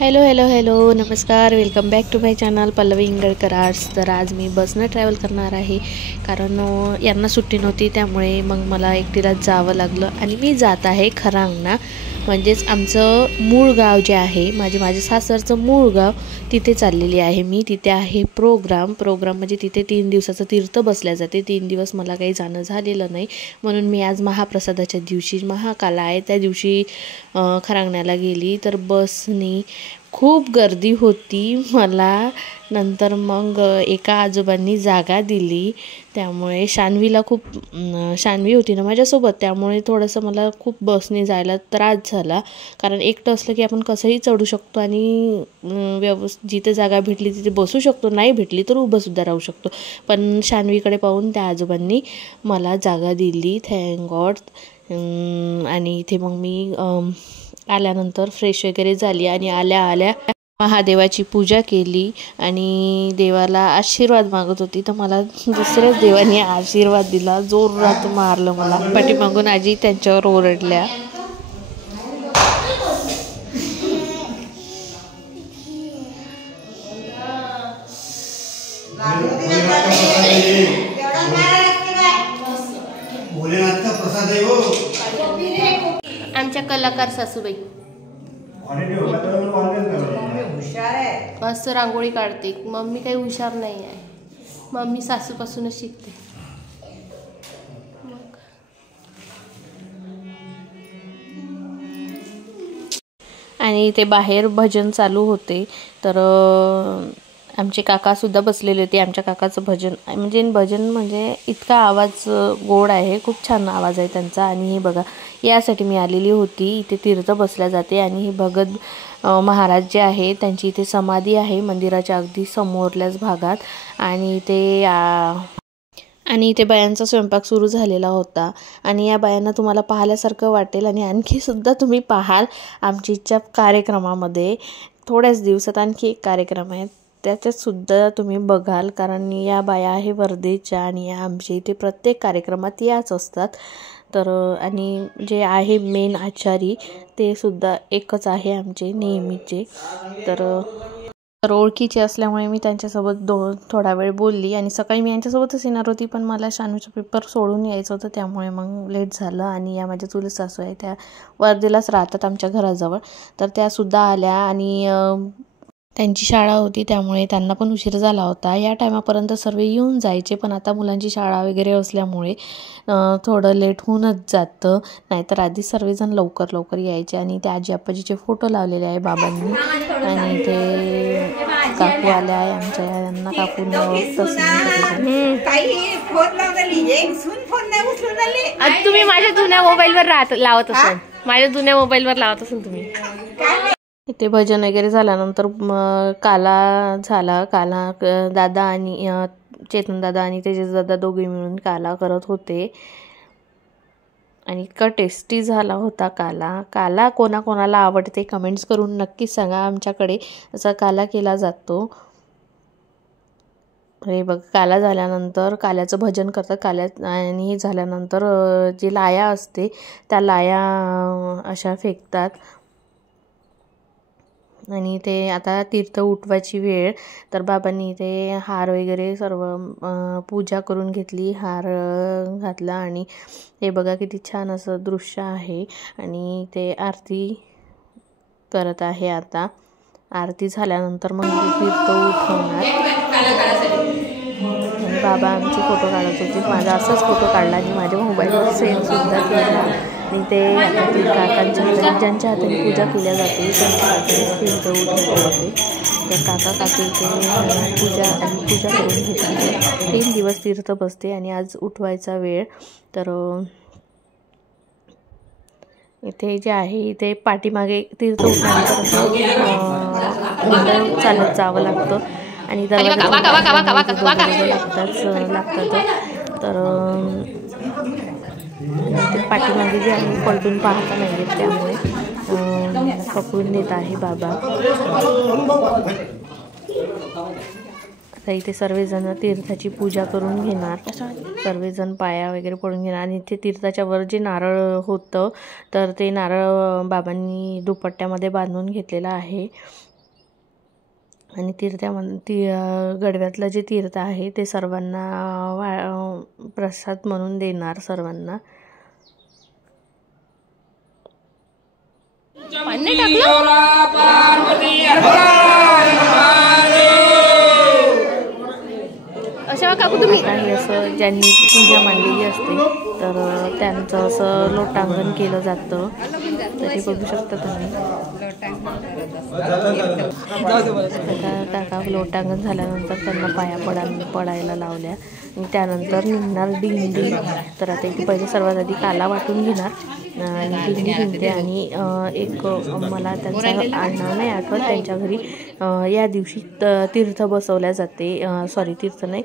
Hello hello hello नमस्कार, welcome back to my channel Pallavi Ingalkar arts. तर आज मी बसनं ट्रॅव्हल करणार आहे, कारण यांना सुट्टी नव्हती, त्यामुळे मग मला एकटीला जावं लागलं। आणि मी जात आहे खरांगणा, म्हणजेच आमचं मूळ गाव जे आहे, माझे सासरचं मूळ गाव, तिथे चाललेली आहे मी। तिथे आहे प्रोग्राम म्हणजे तिथे 3 दिवसाचं तीर्थ बसल्या जाते। 3 दिवस मला काही जाणं झालेलं नाही, म्हणून मी आज महाप्रसादाच्या दिवशी, महाकाला आहे त्या दिवशी खरांगण्याला गेली। तर बसनी खूप गर्दी होती। मला नंतर मग एका आजोबांनी जागा दिली, त्यामुळे शान्वी होती ना माझ्यासोबत, त्यामुळे थोडंसं मला खूप बसने जायला त्रास झाला। कारण एकटं असलं की आपण कसंही चढू शकतो आणि जिथे जागा भेटली तिथे बसू शकतो, नाही भेटली तर उभंसुद्धा राहू शकतो। पण शान्वीकडे पाहून त्या आजोबांनी मला जागा दिली, थँक गॉड। आणि इथे मग मी आल्यानंतर फ्रेश वगैरे झाली आणि आल्या महादेवाची पूजा केली आणि देवाला आशीर्वाद मागत होती। तर मला दुसऱ्याच देवाने आशीर्वाद दिला, जोरात मारलं मला। पाठीमागून आजी त्यांच्यावर ओरडल्या। आमच्या कलाकार सासूबाई मस्त रांगोळी काढते। मम्मी काही हुशार नाही आहे, मम्मी सासूपासूनच शिकते। आणि इथे बाहेर भजन चालू होते, तर आमचे काकासुद्धा बसलेले होते। आमच्या काकाचं भजन म्हणजे इतका आवाज गोड आहे, खूप छान आवाज आहे त्यांचा। आणि हे बघा, यासाठी मी आलेली होती। इथे तीर्थ बसल्या जाते आणि हे भगत महाराज जे आहे त्यांची इथे समाधी आहे, मंदिराच्या अगदी समोरल्याच भागात। आणि इथे बायांचा स्वयंपाक सुरू झालेला होता आणि या बायांना तुम्हाला पाहल्यासारखं वाटेल आणि आणखीसुद्धा तुम्ही पाहाल आमच्या कार्यक्रमामध्ये। थोड्याच दिवसात आणखी एक कार्यक्रम आहे, त्याच्यातसुद्धा तुम्ही बघाल, कारण या बाया आहे वर्धेच्या आणि या आमच्या इथे प्रत्येक कार्यक्रमात याच असतात। तर आणि जे आहे मेन आचारी ते सुद्धा एकच आहे आमचे नेहमीचे। तर ओळखीचे असल्यामुळे मी त्यांच्यासोबत थोडा वेळ बोलली आणि सकाळी मी यांच्यासोबतच येणार होती, पण मला शानूचा पेपर सोडून यायचं होतं, त्यामुळे मग लेट झालं। आणि या माझ्या चुलत सासू आहे, त्या वर्धेलाच राहतात आमच्या घराजवळ, तर त्यासुद्धा आल्या आणि त्यांची शाळा होती, त्यामुळे त्यांना पण उशीर झाला होता। या टायमापर्यंत सर्व येऊन जायचे, पण आता मुलांची शाळा वगैरे असल्यामुळे थोडं लेट होऊनच जातं, नाहीतर आधी सर्वजण लवकर यायचे। आणि त्या आजी आप्पाजीचे फोटो लावलेले आहे बाबांनी। आणि ते काकू आल्या आहे आमच्या, यांना काकू तुम्ही माझ्या जुन्या मोबाईलवर लावत असाल, तुम्ही। इथे भजन वगैरे झाल्यानंतर काला झाला। दादा आणि चेतन दादा आणि तेजस दादा दोघे मिळून काला करत होते आणि इतका टेस्टी झाला होता काला। कोणाकोणाला आवडते कमेंट्स करून नक्कीच सांगा। आमच्याकडे असा काला केला जातो। हे बघ, काला झाल्यानंतर काल्याचं भजन करतात आणि हे झाल्यानंतर जी लाया असते त्या लाया अशा फेकतात। आणि ते आता तीर्थ उठवायची वेळ, तर बाबांनी इथे हार वगैरे सर्व पूजा करून घेतली, हार घातला। आणि हे बघा किती छान असं दृश्य आहे। आणि ते आरती करत आहे। आता आरती झाल्यानंतर मग तीर्थ उठवणार आणि बाबा आमचे फोटो काढत होते। माझा असाच फोटो काढला आणि माझ्या मोबाईलवर सेंडसुद्धा केला। आणि ते काकांच्या हाताने, ज्यांच्या हाताने पूजा केल्या जाते त्यांच्या हाताने तीर्थ उठवले होते। तर काका काकीचे पूजा करून घेतली। 3 दिवस तीर्थ बसते आणि आज उठवायचा वेळ। तर इथे जे आहे, इथे पाठीमागे तीर्थ उठल्यानंतर चालत जावं लागतं आणि लागतात। तर ते पाठीमागे जे आहे पलटून पाहता नाही येत, त्यामुळे पकडून देत आहे बाबा। आता इथे सर्वजण तीर्थाची पूजा करून घेणार, सर्वजण पाया वगैरे पडून घेणार। आणि इथे तीर्थाच्या वर जे नारळ होतं, तर ते नारळ बाबांनी दुपट्ट्यामध्ये बांधून घेतलेलं आहे। आणि गडव्यातलं जे तीर्थ आहे ते सर्वांना प्रसाद म्हणून देणार सर्वांना. पाणी टाकलं अशा काकू तुम्ही काही असं ज्यांनी पूजा मांडलेली असते तर त्यांचं असं लोटांगण केलं जातं. तर ते बघू शकता तुम्ही. काका लोटांगण झाल्यानंतर त्यांना पाया पडायला लावल्या आणि त्यानंतर निघणार दिंडी. तर आता इथे पहिले सर्वात आधी काला वाटून घेणार आणि दिंडी निघते. आणि एक मला त्यांचं आडनाव नाही आठवत, त्यांच्या घरी या दिवशी तीर्थ बसवल्या जाते. सॉरी तीर्थ नाही,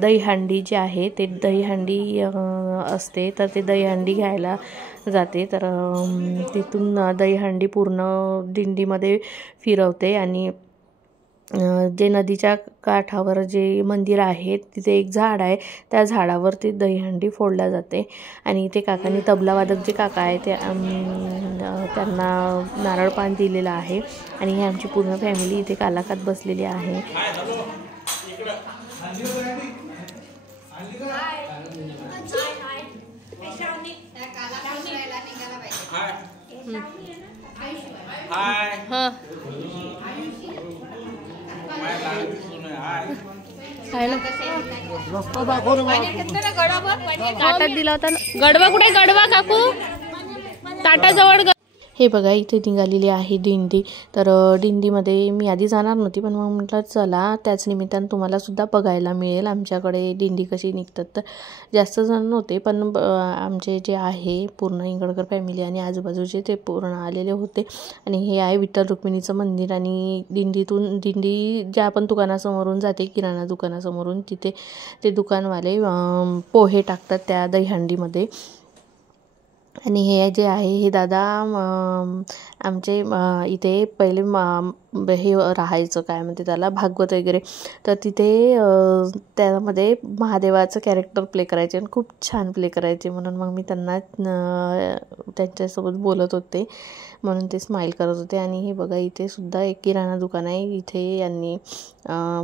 दहीहंडी जे आहे ते दहीहंडी असते. तर ते दहीहंडी घ्यायला जाते. तर तिथून दहीहंडी पूर्ण दिंडीमध्ये फिरवते आणि जे नदीच्या काठावर जे मंदिर आहे तिथे एक झाड आहे, त्या झाडावर ते दहीहंडी फोडल्या जाते. आणि इथे काकांनी तबलावादक जे काका आहे ते त्यांना नारळ पान दिलेलं आहे. आणि ही आमची पूर्ण फॅमिली इथे कालाखात बसलेली आहे. ताटात दिला होता गडवा. कुठे गडवा काकू? ताटाजवळ. हे बघा इथे निघालेली आहे दिंडी. तर दिंडीमध्ये मी आधी जाणार नव्हती, पण मग म्हटलं चला त्याच निमित्तानं तुम्हाला सुद्धा बघायला मिळेल आमच्याकडे दिंडी कशी निघतात. तर जास्त जण नव्हते, पण आमचे जे आहे पूर्ण इंगळकर फॅमिली आणि आजूबाजूचे ते पूर्ण आलेले होते. आणि हे आहे विठ्ठल रुक्मिणीचं मंदिर. आणि दिंडी ज्या आपण दुकानासमोरून जाते, किराणा दुकानासमोरून, तिथे ते दुकानवाले पोहे टाकतात त्या दहीहंडीमध्ये. आणि हे जे आहे हे दादा आमचे इथे पहिले हे राहायचं, काय म्हणते त्याला, भागवत वगैरे. तर तिथे त्यामध्ये महादेवाचं कॅरेक्टर प्ले करायचे आणि खूप छान प्ले करायचे. म्हणून मग मी त्यांना त्यांच्यासोबत बोलत होते, म्हणून ते स्माईल करत होते. आणि हे बघा इथे सुद्धा एक किराणा दुकान आहे. इथे यांनी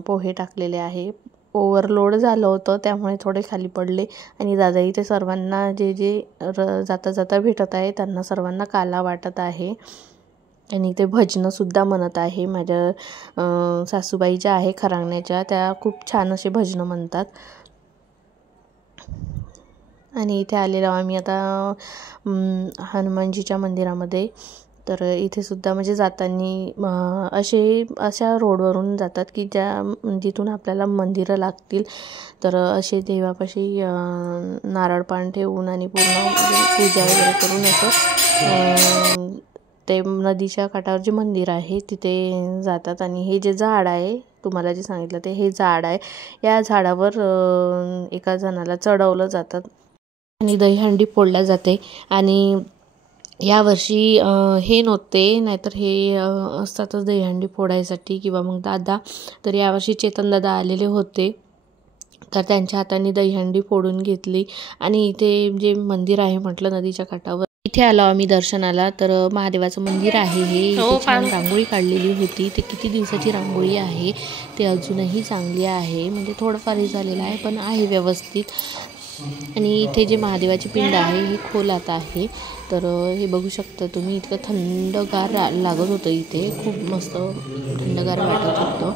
पोहे टाकलेले आहे. ओव्हरलोड झालं होतं त्यामुळे थोडे खाली पडले. आणि दादा इथे सर्वांना जे जाता जाता भेटत आहे त्यांना सर्वांना काला वाटत आहे. आणि इथे भजनंसुद्धा म्हणत आहे. माझ्या सासूबाई ज्या आहे खरांगण्याच्या, त्या खूप छान असे भजनं म्हणतात. आणि इथे आलेलो आम्ही आता हनुमानजीच्या मंदिरामध्ये. तर इथे सुद्धा म्हणजे जाताना अशा रोडवरून जातात की जिथून आपल्याला मंदिरं लागतील. तर असे देवापाशी नारळ पान ठेवून आणि पूर्ण पूजा वगैरे करून असं ते नदीच्या काठावर जे मंदिर आहे तिथे जातात. आणि हे जे झाड आहे तुम्हाला जे सांगितलं ते हे झाड आहे. या झाडावर एका जणाला चढवलं जातात आणि दहीहंडी फोडल्या जाते. आणि यावर्षी हे नव्हते, नाहीतर हे असतातच दहीहंडी फोडायसाठी किंवा मग दादा. तर यावर्षी चेतन दादा आलेले होते, तर त्यांच्या हाताने दहीहंडी फोडून घेतली. आणि इथे जे मंदिर आहे म्हटलं नदीच्या काठावर, इथे आलो आम्ही दर्शनाला. तर महादेवाचं मंदिर आहे हे. इथे छान रांगोळी काढलेली होती. ते किती दिवसाची रांगोळी आहे ते अजूनही चांगली आहे, म्हणजे थोडंफार हे झालेलं आहे पण आहे व्यवस्थित. आणि इथे जे महादेवाची पिंड आहे ही खोलात आहे. तर हे बघू शकता तुम्ही, इतकं थंडगार लागत होतं. इथे खूप मस्त थंडगार वाटत होतं.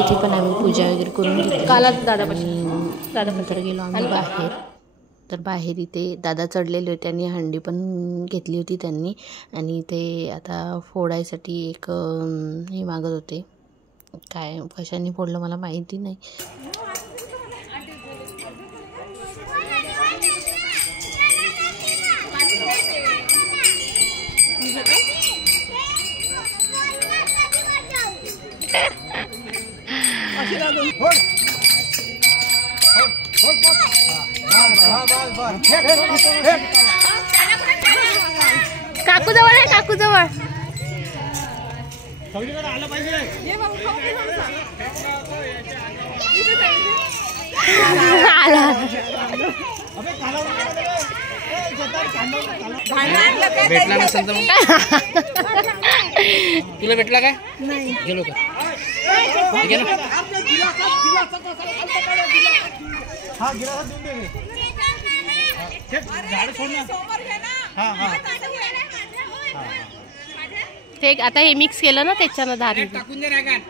इथे पण आम्ही पूजा वगैरे करून घेतली. कालाच दादानंतर गेलो आम्ही बाहेर. तर बाहेर इथे दादा चढलेले होते आणि हंडी पण घेतली होती त्यांनी. आणि इथे आता फोडायसाठी एक हे मागत होते, काय कशाने फोडलं मला माहिती नाही. काकू जवळ आहे, काकू जवळ. भेटला नसेल तर तुला भेटला काय? नाही गेलो का? ते आता हे मिक्स केलं ना त्याच्यानं धार टाकून दे रागान.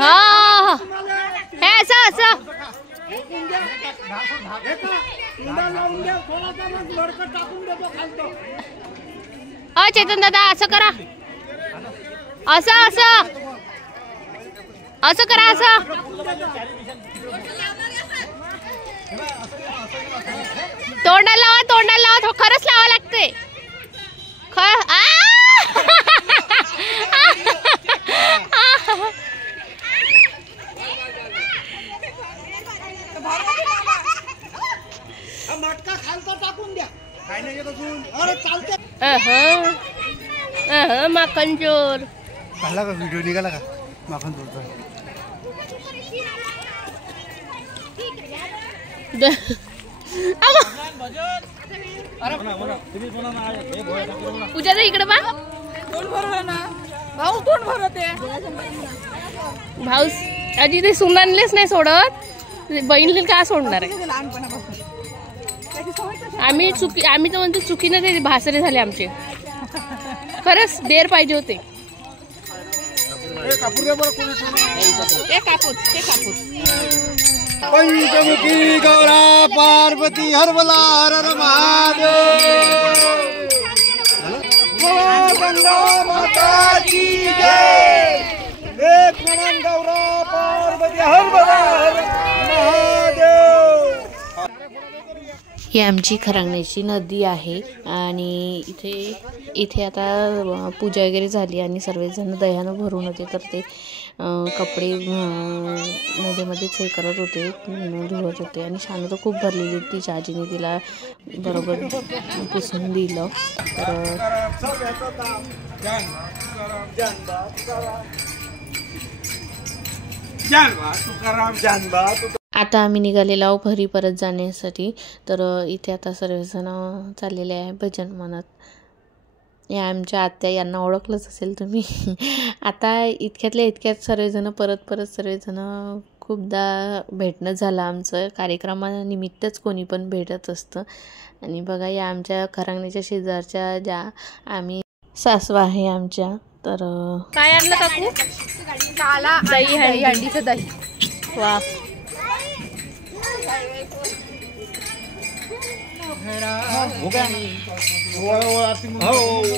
हा हे असं असं चेतन दादा असं करा, असं असं असं करा, असं तोंडाला लावा, तोंडाला लावा, खरंच लावा लागते मटका खालचा टाकून द्या. काय नाही अजून. अरे चालते. माखन चोर झाला का व्हिडिओ निघाला का माखन चोरचा? पूजा इकडे बा. भाऊ कोण भरते भाऊस आजी ते सुनानलेच नाही सोडत, बहिणीला का सोडणार आहे? आम्ही तर म्हणतो चुकीनं ते भासरे झाले आमचे. खरंच देर पाहिजे होते. पंचमुखी गौरा पार्वती हरबला हर हर महादेव. गंगा माता की जय. एक नमन गौरा पार्वती हरबला हर महादेव. ही आमची खरांगण्याची नदी आहे आणि इथे आता पूजा वगैरे झाली आणि सर्वजण दह्यानं भरून होते, तर ते कपडे नदीमध्येच हे करत होते, धुवत होते. आणि शान तर खूप भरलेली, तिच्या आजीने तिला बरोबर पुसून दिलं. तर आता आम्ही निघालेलो आहोत घरी परत जाण्यासाठी. तर इथे आता सर्वजण चाललेले आहे भजन म्हणत. या आमच्या आत्या, यांना ओळखलंच असेल तुम्ही. आता इतक्यात सर्वजण परत सर्वजण खूपदा भेटणं झालं आमचं. कार्यक्रमानिमित्तच कोणी पण भेटत असतं. आणि बघा या आमच्या खरांगण्याच्या शेजारच्या ज्या आम्ही सासवा आहे आमच्या. तर काय आणलं काकू? दही, हंडीचं दही. वा,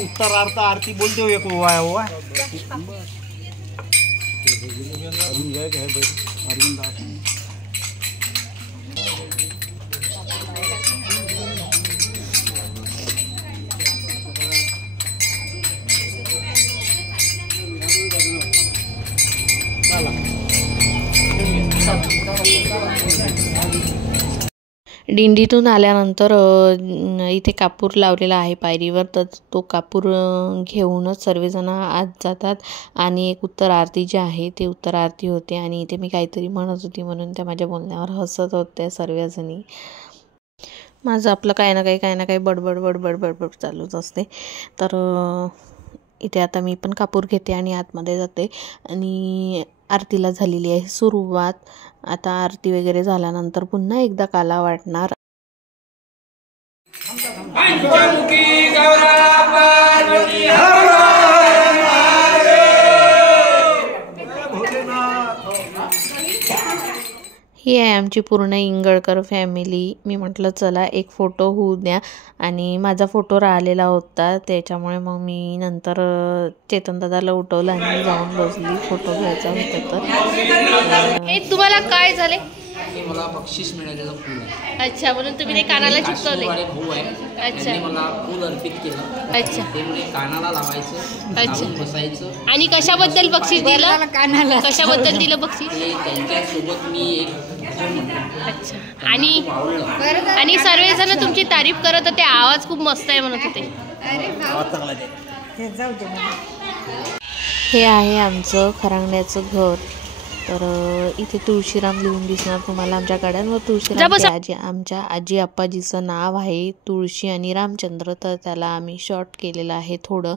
उत्तरार्थ आरती बोलते एक ओवा ओवा. दिंडीतून आल्यानंतर इथे कापूर लावलेला आहे पायरीवर, तर तो कापूर घेऊनच सर्वजण आत जातात. आणि एक उत्तर आरती जी आहे ते उत्तर आरती होते. आणि इथे मी काहीतरी म्हणत होती म्हणून त्या माझ्या बोलण्यावर हसत होत्या सर्वजणी. माझं आपलं काही ना काही बडबड चालूच असते. तर इथे आता मी पण कापूर घेते आणि आतमध्ये जाते. आणि आरतीला झालेली आहे सुरुवात. आता आरती वगैरे झाल्यानंतर पुन्हा एकदा काला वाटणार. ही आहे आमची पूर्ण इंगळकर फॅमिली. मी म्हटलं चला एक फोटो होऊ द्या. आणि माझा फोटो राहिलेला होता, त्याच्यामुळे मग मी नंतर चेतन दादाला उठवलं आणि मी जाऊन बसली. फोटो घ्यायचा होता. तर हे तुम्हाला काय झाले? मला बक्षीस मिळालेलं फूल आहे. अच्छा, म्हणून तुम्ही ते कानाला चिपकवले. भाऊ आहे. अच्छा, मला फूल अर्पित केलं. अच्छा, ते म्हणजे कानाला लावायचं, अच्छा, बसायचं. आणि कशाबद्दल बक्षीस दिलं? कानाला कशाबद्दल दिलं बक्षीस? त्यांच्यासोबत मी एक भजन म्हणतो. अच्छा, आणि सर्वजण तुमची तारीफ करत होते, आवाज खूप मस्त आहे म्हणत होते. हे आहे आमचं खरांगण्याचं घर. तर इथे तुळशीराम लिहून दिसणार तुम्हाला आमच्या गाड्यांवर. तुळशीराम आमच्या आजी आप्पाजीचं नाव आहे तुळशी आणि रामचंद्र, तर त्याला आम्ही शॉर्ट केलेलं आहे थोडं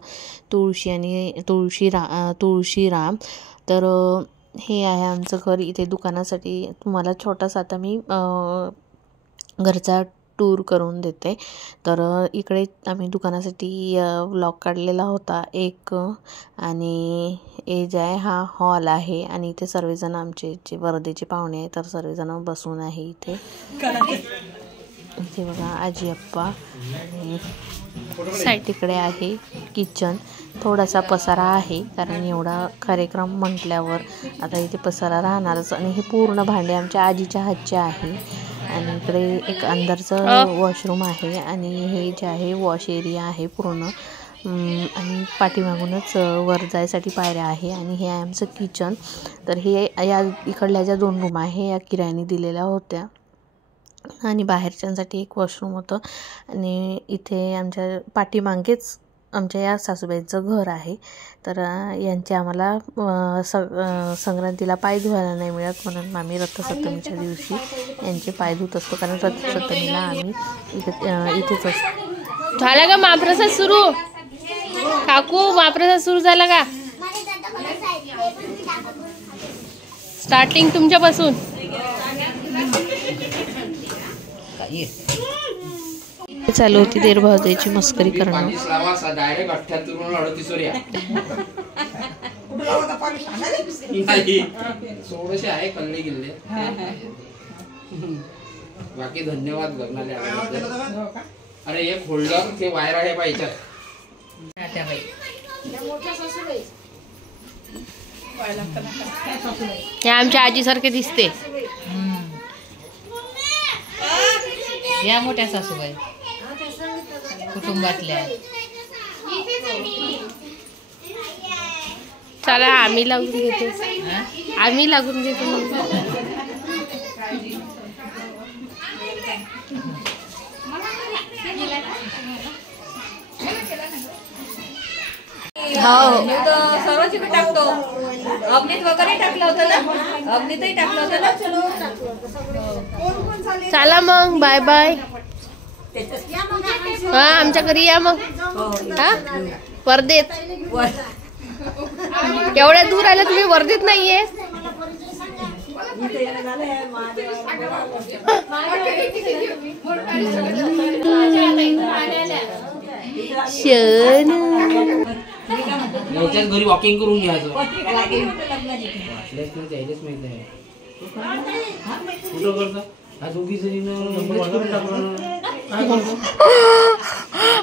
तुळशी आणि तुळशीराम. तर हे आहे आमचं घर. इथे दुकानासाठी तुम्हाला छोटासा आता मी घरचा टूर करून देते. तर इकडे आम्ही दुकानासाठी व्लॉग काढलेला होता एक, आणि हे जे आहे हा हॉल आहे आणि इथे सर्वजण आमचे जे वर्धेचे पाहुणे आहेत तर सर्वजण बसून आहे इथे. इथे बघा आजी आप्पा आणि साईड तिकडे आहे किचन. थोडासा पसारा आहे कारण एवढा कार्यक्रम म्हटल्यावर आता इथे पसारा राहणारच. आणि हे पूर्ण भांडे आमच्या आजीच्या हातचे आहे. आणि इकडे एक अंदरचं वॉशरूम आहे आणि हे जे आहे वॉश एरिया आहे पूर्ण. आणि पाठीमागूनच वर जायसाठी पायऱ्या आहे. आणि हे आहे आमचं किचन. तर हे या इकडल्या ज्या 2 रूम आहे या किरायाने दिलेल्या होत्या आणि बाहेरच्यांसाठी एक वॉशरूम होतं. आणि इथे आमच्या पाठीमागेच आमच्या या सासूबाईंचं घर आहे. तर यांचे आम्हाला संक्रांतीला पाय धुवायला नाही मिळत, म्हणून आम्ही रथसप्तमीच्या दिवशी यांचे पाय धुत असतो कारण रथसप्तमीला आम्ही इथेच असतो. झाला का महाप्रसाद सुरू? काकू महाप्रसाद सुरू झाला का? स्टार्टिंग तुमच्यापासून. चालू होती देर भावजाईची मस्करी करणं. थोडेसे आहे कल्ले गिल्ले. बाकी धन्यवाद लग्नाला आल्याबद्दल. अरे एक होल्डर ते वायर आहे पाहिजे. हे आमच्या आजीसारखे दिसते. या मोठ्या सासूबाई कुटुंबातल्या. चला आम्ही लागून घेतो. आम्ही लागून घेतो. सर्व चिकट टाकतो. अग्नीत वगैरे टाकलं होतं ना? अग्नीतही टाकलं होतं ना? चला मग बाय बाय. हा आमच्या घरी या मग. हा वर्धेत. एवढ्या दूर आल्या तुम्ही वर्धेत नाहीये. याच्याच घरी वॉकिंग करून घ्यायचं. कुठं करता दोघी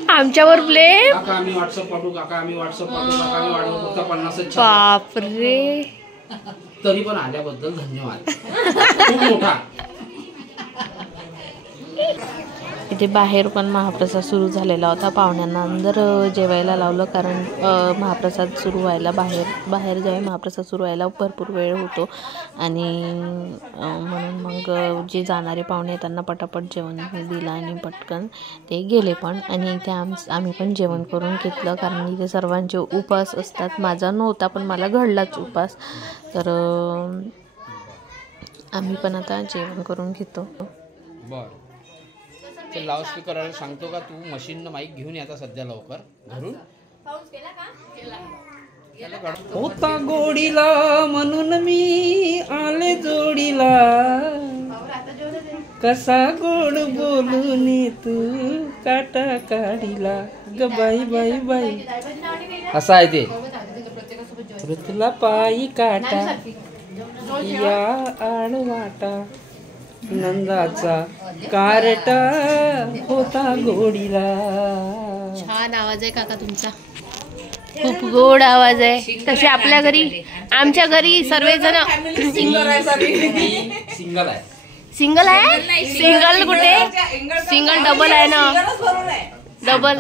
आमच्यावर प्लेम. काका आम्ही व्हॉट्सअप पाठवू. काका आम्ही व्हॉट्सअप पाठवू. काका आम्ही वाढवू. फक्त 50च. बापरे. तरी पण आल्याबद्दल धन्यवाद. खूप मोठा. इथे बाहेर पण महाप्रसाद सुरू झालेला होता. पाहुण्यांना अंदर जेवायला लावलं कारण महाप्रसाद सुरू व्हायला बाहेर जेव्हा महाप्रसाद सुरू व्हायला भरपूर वेळ होतो. आणि म्हणून मग जे जाणारे पाहुणे त्यांना पटापट जेवण दिलं आणि पटकन ते गेले पण. आणि इथे आम्ही पण जेवण करून घेतलं कारण इथे सर्वांचे उपास असतात. माझा नव्हता पण मला घडलाच उपास. तर आम्ही पण आता जेवण करून घेतो. बरं ते लाऊडस्पीकर सांगतो का तू मशीननं माईक घेऊन येता सध्या लवकर घरून. होता गोडीला म्हणून मी आले जोडीला. कसा गोड बोलून तू काटा काढीला ग बाई बाई बाई. असं आहे ते. तुला पायी काटा या आडवाटा नंदाचा कारटा होता गोडीला. छान आवाज आहे काका तुमचा. खूप गोड आवाज आहे. तसे आपल्या घरी आमच्या घरी सर्वजण सिंगल आहे. सिंगल आहे. सिंगल कुठे? सिंगल डबल आहे ना. डबल.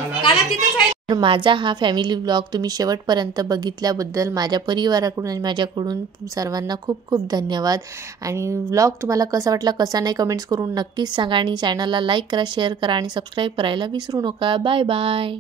माझा हा फॅमिली ब्लॉग तुम्ही शेवटपर्यंत बघितल्याबद्दल माझ्या परिवाराकडून आणि माझ्याकडून सर्वांना खूप खूप धन्यवाद. आणि ब्लॉग तुम्हाला कसा वाटला कसा नाही कमेंट्स करून नक्कीच सांगा. आणि चॅनलला लाईक करा, शेअर करा आणि सबस्क्राईब करायला विसरू नका. Bye bye.